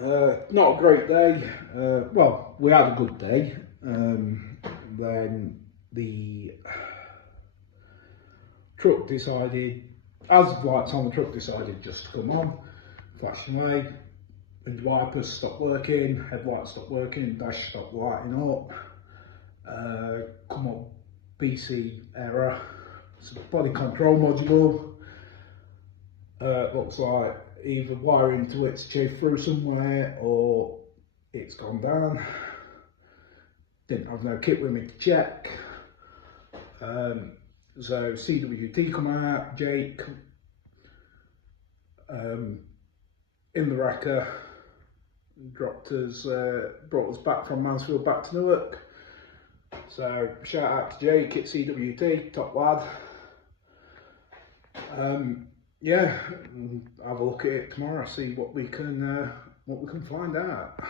Not a great day. Well, we had a good day. Then the truck decided, as lights on the truck decided just to come on, flashing away. Wind wipers stopped working, headlights stopped working, dash stopped lighting up. Come up BC error. It's a body control module. Looks like either wiring to it's chafed through somewhere or it's gone down. Didn't have no kit with me to check. So CWT come out, Jake in the wrecker, brought us back from Mansfield back to Newark. So shout out to Jake at CWT, top lad. Yeah, have a look at it tomorrow, see what we can find out.